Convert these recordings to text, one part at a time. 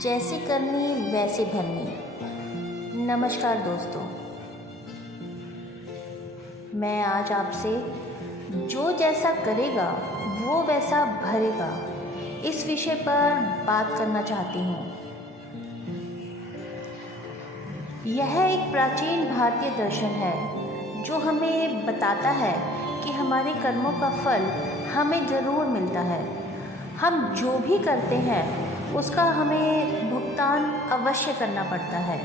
जैसी करनी वैसे भरनी। नमस्कार दोस्तों, मैं आज आपसे जो जैसा करेगा वो वैसा भरेगा इस विषय पर बात करना चाहती हूँ। यह एक प्राचीन भारतीय दर्शन है जो हमें बताता है कि हमारे कर्मों का फल हमें ज़रूर मिलता है। हम जो भी करते हैं उसका हमें भुगतान अवश्य करना पड़ता है।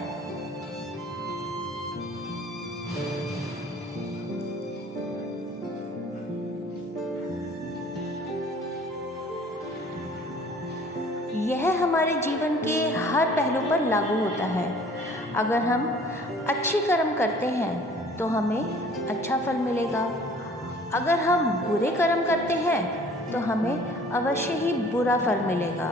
यह हमारे जीवन के हर पहलू पर लागू होता है। अगर हम अच्छी कर्म करते हैं तो हमें अच्छा फल मिलेगा। अगर हम बुरे कर्म करते हैं तो हमें अवश्य ही बुरा फल मिलेगा।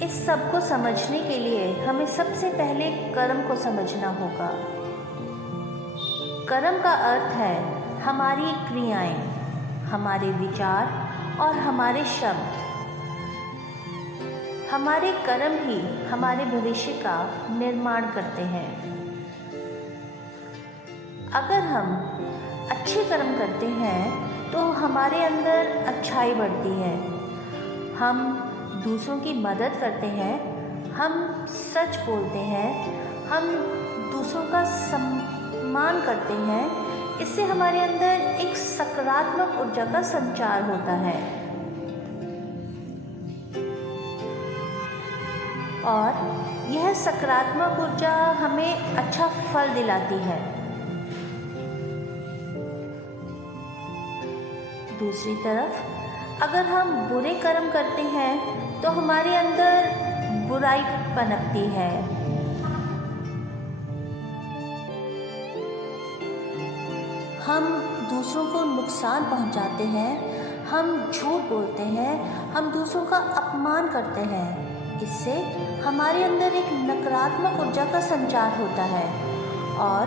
इस सब को समझने के लिए हमें सबसे पहले कर्म को समझना होगा। कर्म का अर्थ है हमारी क्रियाएं, हमारे विचार और हमारे शब्द। हमारे कर्म ही हमारे भविष्य का निर्माण करते हैं। अगर हम अच्छे कर्म करते हैं तो हमारे अंदर अच्छाई बढ़ती है। हम दूसरों की मदद करते हैं, हम सच बोलते हैं, हम दूसरों का सम्मान करते हैं। इससे हमारे अंदर एक सकारात्मक ऊर्जा का संचार होता है और यह सकारात्मक ऊर्जा हमें अच्छा फल दिलाती है। दूसरी तरफ अगर हम बुरे कर्म करते हैं तो हमारे अंदर बुराई पनपती है। हम दूसरों को नुकसान पहुंचाते हैं, हम झूठ बोलते हैं, हम दूसरों का अपमान करते हैं। इससे हमारे अंदर एक नकारात्मक ऊर्जा का संचार होता है और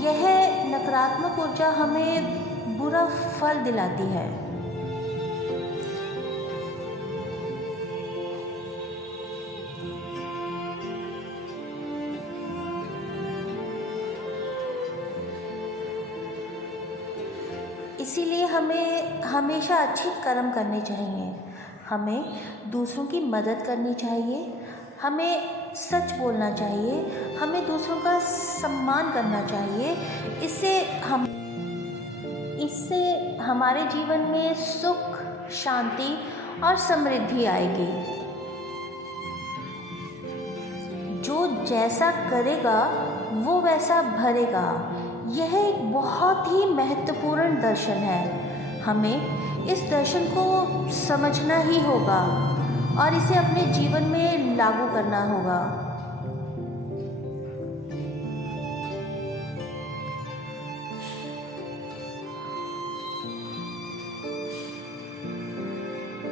यह नकारात्मक ऊर्जा हमें बुरा फल दिलाती है। इसीलिए हमें हमेशा अच्छे कर्म करने चाहिए। हमें दूसरों की मदद करनी चाहिए, हमें सच बोलना चाहिए, हमें दूसरों का सम्मान करना चाहिए। इससे हमारे जीवन में सुख, शांति और समृद्धि आएगी। जो जैसा करेगा वो वैसा भरेगा। यह एक बहुत ही महत्वपूर्ण दर्शन है। हमें इस दर्शन को समझना ही होगा और इसे अपने जीवन में लागू करना होगा।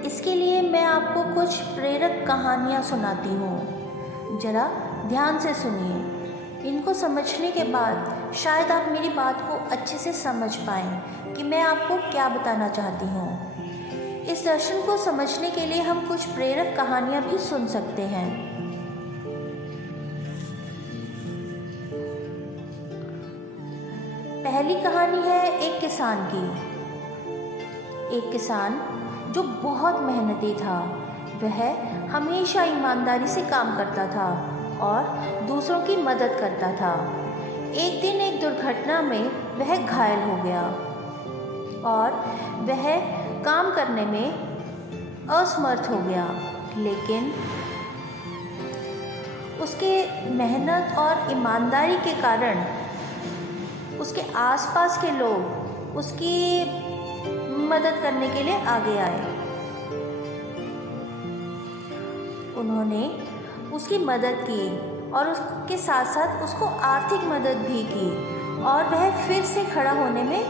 इसके लिए मैं आपको कुछ प्रेरक कहानियाँ सुनाती हूँ। जरा ध्यान से सुनिए। इनको समझने के बाद शायद आप मेरी बात को अच्छे से समझ पाएं कि मैं आपको क्या बताना चाहती हूँ। इस दर्शन को समझने के लिए हम कुछ प्रेरक कहानियाँ भी सुन सकते हैं। पहली कहानी है एक किसान की। एक किसान जो बहुत मेहनती था, वह हमेशा ईमानदारी से काम करता था और दूसरों की मदद करता था। एक दिन एक दुर्घटना में वह घायल हो गया और वह काम करने में असमर्थ हो गया। लेकिन उसके मेहनत और ईमानदारी के कारण उसके आसपास के लोग उसकी मदद करने के लिए आगे आए। उन्होंने उसकी मदद की और उसके साथ साथ उसको आर्थिक मदद भी की और वह फिर से खड़ा होने में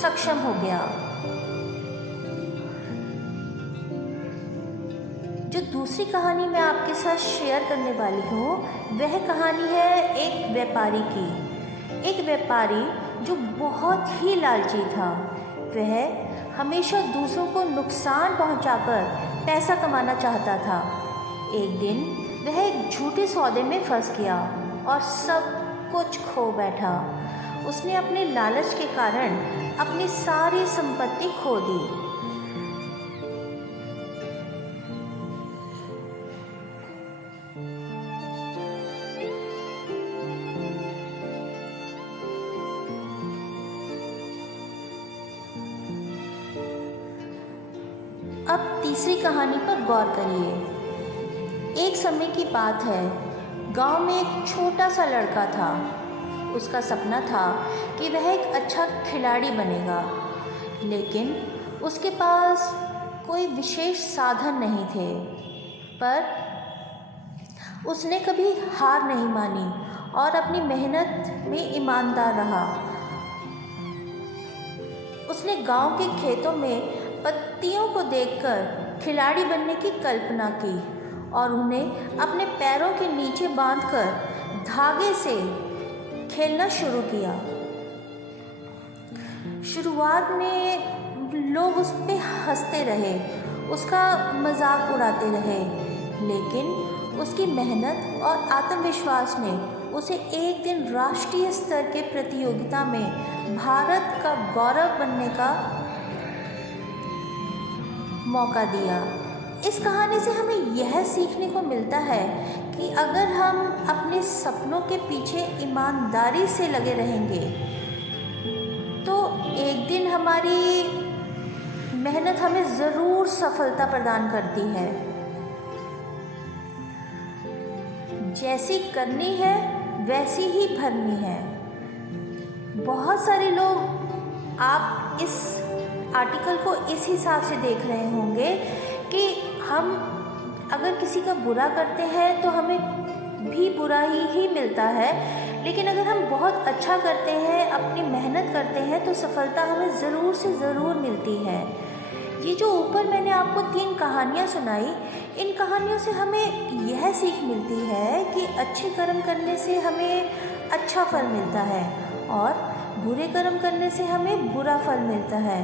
सक्षम हो गया। जो दूसरी कहानी मैं आपके साथ शेयर करने वाली हूँ वह कहानी है एक व्यापारी की। एक व्यापारी जो बहुत ही लालची था। वह हमेशा दूसरों को नुकसान पहुँचाकर पैसा कमाना चाहता था। एक दिन वह एक झूठे सौदे में फंस गया और सब कुछ खो बैठा। उसने अपने लालच के कारण अपनी सारी संपत्ति खो दी। अब तीसरी कहानी पर गौर करिए। एक समय की बात है, गांव में एक छोटा सा लड़का था। उसका सपना था कि वह एक अच्छा खिलाड़ी बनेगा, लेकिन उसके पास कोई विशेष साधन नहीं थे। पर उसने कभी हार नहीं मानी और अपनी मेहनत में ईमानदार रहा। उसने गांव के खेतों में पत्तियों को देखकर खिलाड़ी बनने की कल्पना की और उन्हें अपने पैरों के नीचे बांधकर धागे से खेलना शुरू किया। शुरुआत में लोग उस पे हंसते रहे, उसका मजाक उड़ाते रहे, लेकिन उसकी मेहनत और आत्मविश्वास ने उसे एक दिन राष्ट्रीय स्तर के प्रतियोगिता में भारत का गौरव बनने का मौका दिया। इस कहानी से हमें यह सीखने को मिलता है कि अगर हम अपने सपनों के पीछे ईमानदारी से लगे रहेंगे तो एक दिन हमारी मेहनत हमें ज़रूर सफलता प्रदान करती है। जैसी करनी है वैसी ही भरनी है। बहुत सारे लोग आप इस आर्टिकल को इस हिसाब से देख रहे होंगे कि हम अगर किसी का बुरा करते हैं तो हमें भी बुरा ही मिलता है, लेकिन अगर हम बहुत अच्छा करते हैं, अपनी मेहनत करते हैं तो सफलता हमें ज़रूर से ज़रूर मिलती है। ये जो ऊपर मैंने आपको 3 कहानियाँ सुनाई, इन कहानियों से हमें यह सीख मिलती है कि अच्छे कर्म करने से हमें अच्छा फल मिलता है और बुरे कर्म करने से हमें बुरा फल मिलता है।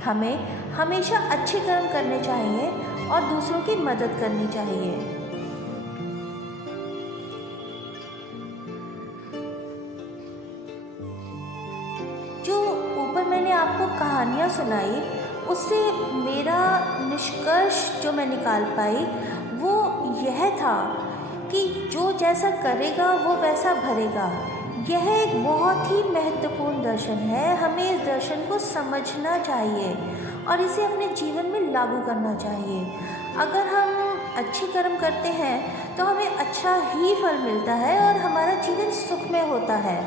हमें हमेशा अच्छे कर्म करने चाहिए और दूसरों की मदद करनी चाहिए। जो ऊपर मैंने आपको कहानियाँ सुनाई उससे मेरा निष्कर्ष जो मैं निकाल पाई वो यह था कि जो जैसा करेगा वो वैसा भरेगा। यह एक बहुत ही महत्वपूर्ण दर्शन है। हमें इस दर्शन को समझना चाहिए और इसे अपने जीवन में लागू करना चाहिए। अगर हम अच्छे कर्म करते हैं तो हमें अच्छा ही फल मिलता है और हमारा जीवन सुखमय होता है।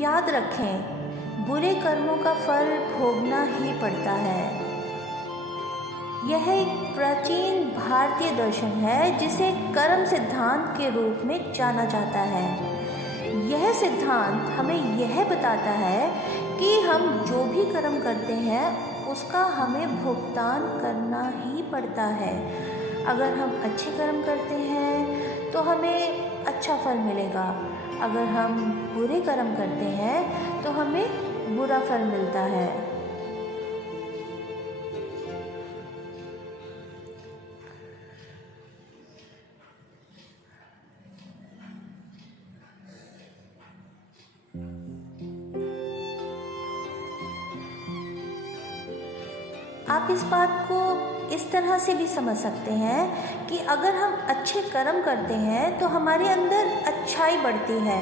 याद रखें, बुरे कर्मों का फल भोगना ही पड़ता है। यह एक प्राचीन भारतीय दर्शन है जिसे कर्म सिद्धांत के रूप में जाना जाता है। यह सिद्धांत हमें यह बताता है कि हम जो भी कर्म करते हैं उसका हमें भुगतान करना ही पड़ता है। अगर हम अच्छे कर्म करते हैं तो हमें अच्छा फल मिलेगा, अगर हम बुरे कर्म करते हैं तो हमें बुरा फल मिलता है। आप इस बात को इस तरह से भी समझ सकते हैं कि अगर हम अच्छे कर्म करते हैं तो हमारे अंदर अच्छाई बढ़ती है।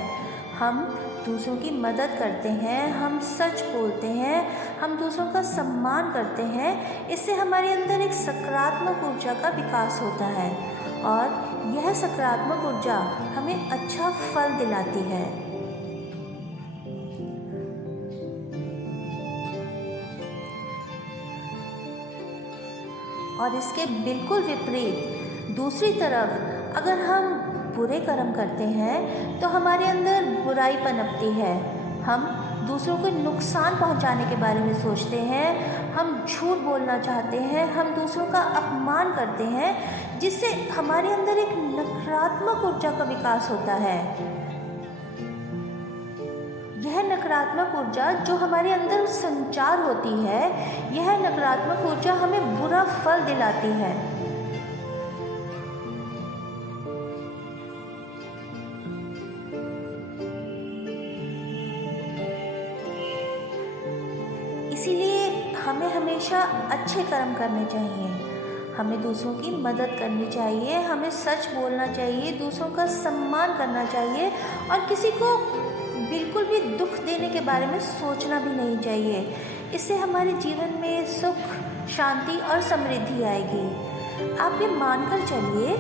हम दूसरों की मदद करते हैं, हम सच बोलते हैं, हम दूसरों का सम्मान करते हैं। इससे हमारे अंदर एक सकारात्मक ऊर्जा का विकास होता है और यह सकारात्मक ऊर्जा हमें अच्छा फल दिलाती है। और इसके बिल्कुल विपरीत दूसरी तरफ अगर हम बुरे कर्म करते हैं तो हमारे अंदर बुराई पनपती है। हम दूसरों को नुकसान पहुंचाने के बारे में सोचते हैं, हम झूठ बोलना चाहते हैं, हम दूसरों का अपमान करते हैं, जिससे हमारे अंदर एक नकारात्मक ऊर्जा का विकास होता है। यह नकारात्मक ऊर्जा जो हमारे अंदर संचार होती है, यह नकारात्मक ऊर्जा हमें बुरा फल दिलाती है। इसीलिए हमें हमेशा अच्छे कर्म करने चाहिए, हमें दूसरों की मदद करनी चाहिए, हमें सच बोलना चाहिए, दूसरों का सम्मान करना चाहिए और किसी को बिल्कुल भी दुख देने के बारे में सोचना भी नहीं चाहिए। इससे हमारे जीवन में सुख, शांति और समृद्धि आएगी। आप ये मानकर चलिए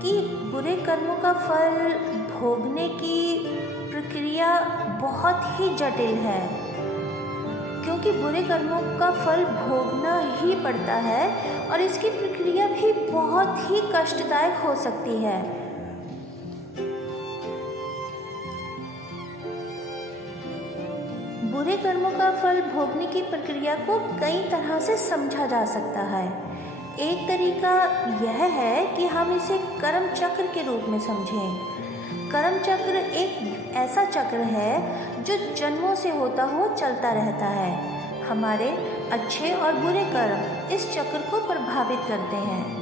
कि बुरे कर्मों का फल भोगने की प्रक्रिया बहुत ही जटिल है, क्योंकि बुरे कर्मों का फल भोगना ही पड़ता है और इसकी प्रक्रिया भी बहुत ही कष्टदायक हो सकती है। बुरे कर्मों का फल भोगने की प्रक्रिया को कई तरह से समझा जा सकता है। एक तरीका यह है कि हम इसे कर्म चक्र के रूप में समझें। कर्म चक्र एक ऐसा चक्र है जो जन्मों से होता हुआ चलता रहता है। हमारे अच्छे और बुरे कर्म इस चक्र को प्रभावित करते हैं।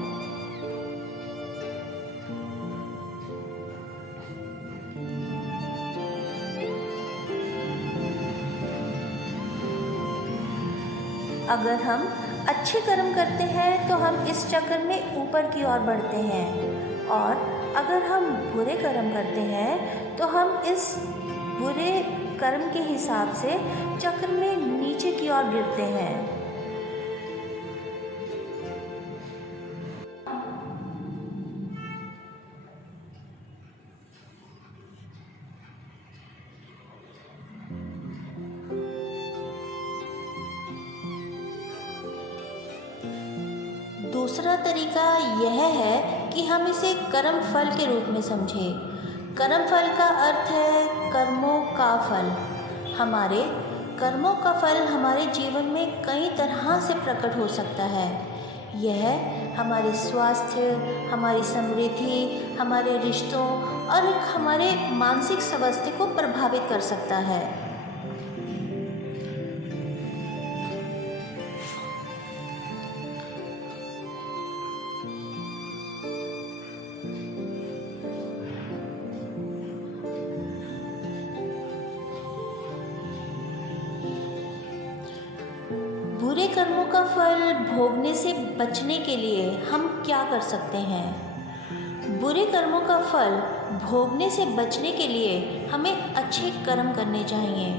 अगर हम अच्छे कर्म करते हैं तो हम इस चक्र में ऊपर की ओर बढ़ते हैं, और अगर हम बुरे कर्म करते हैं तो हम इस बुरे कर्म के हिसाब से चक्र में नीचे की ओर गिरते हैं। दूसरा तरीका यह है कि हम इसे कर्म फल के रूप में समझें। कर्म फल का अर्थ है कर्मों का फल। हमारे कर्मों का फल हमारे जीवन में कई तरह से प्रकट हो सकता है। यह हमारे स्वास्थ्य, हमारी समृद्धि, हमारे रिश्तों और हमारे मानसिक स्वास्थ्य को प्रभावित कर सकता है। बुरे कर्मों का फल भोगने से बचने के लिए हम क्या कर सकते हैं? बुरे कर्मों का फल भोगने से बचने के लिए हमें अच्छे कर्म करने चाहिए,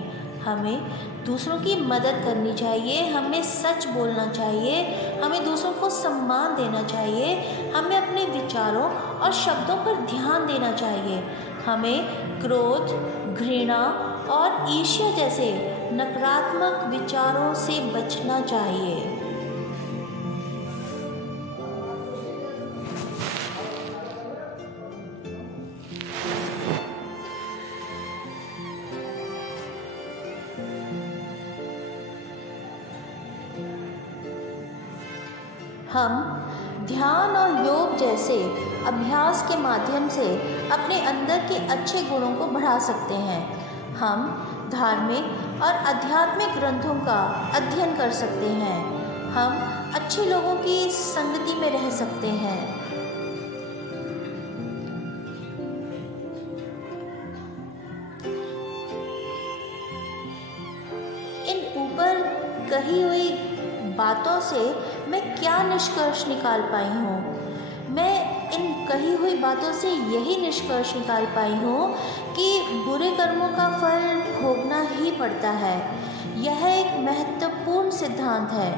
हमें दूसरों की मदद करनी चाहिए, हमें सच बोलना चाहिए, हमें दूसरों को सम्मान देना चाहिए, हमें अपने विचारों और शब्दों पर ध्यान देना चाहिए, हमें क्रोध, घृणा और ईर्ष्या जैसे नकारात्मक विचारों से बचना चाहिए। हम ध्यान और योग जैसे अभ्यास के माध्यम से अपने अंदर के अच्छे गुणों को बढ़ा सकते हैं। हम धार्मिक और आध्यात्मिक ग्रंथों का अध्ययन कर सकते हैं। हम अच्छे लोगों की संगति में रह सकते हैं। इन ऊपर कही हुई बातों से मैं क्या निष्कर्ष निकाल पाई हूँ? मैं इन कही हुई बातों से यही निष्कर्ष निकाल पाई हूँ कि बुरे कर्मों का फल भोगना ही पड़ता है। यह एक महत्वपूर्ण सिद्धांत है।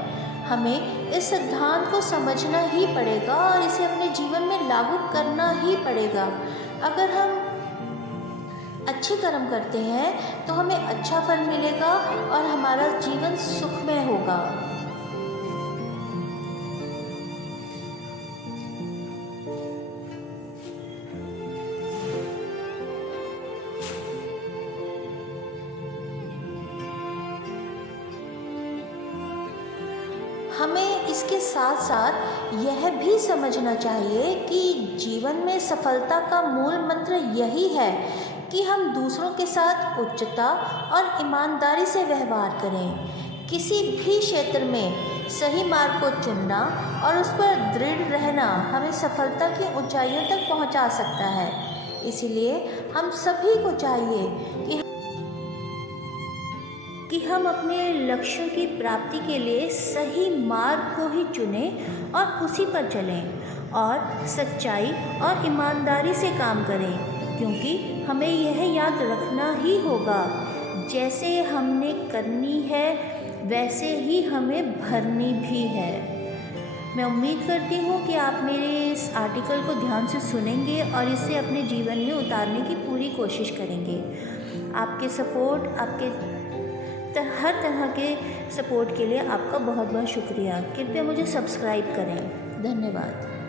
हमें इस सिद्धांत को समझना ही पड़ेगा और इसे अपने जीवन में लागू करना ही पड़ेगा। अगर हम अच्छे कर्म करते हैं तो हमें अच्छा फल मिलेगा और हमारा जीवन सुखमय होगा। इसके साथ साथ यह भी समझना चाहिए कि जीवन में सफलता का मूल मंत्र यही है कि हम दूसरों के साथ उच्चता और ईमानदारी से व्यवहार करें। किसी भी क्षेत्र में सही मार्ग को चुनना और उस पर दृढ़ रहना हमें सफलता की ऊंचाइयों तक पहुंचा सकता है। इसलिए हम सभी को चाहिए कि हम अपने लक्ष्यों की प्राप्ति के लिए सही मार्ग को ही चुनें और उसी पर चलें और सच्चाई और ईमानदारी से काम करें, क्योंकि हमें यह याद रखना ही होगा, जैसे हमने करनी है वैसे ही हमें भरनी भी है। मैं उम्मीद करती हूँ कि आप मेरे इस आर्टिकल को ध्यान से सुनेंगे और इसे अपने जीवन में उतारने की पूरी कोशिश करेंगे। आपके सपोर्ट, हर तरह के सपोर्ट के लिए आपका बहुत बहुत शुक्रिया। कृपया मुझे सब्सक्राइब करें। धन्यवाद।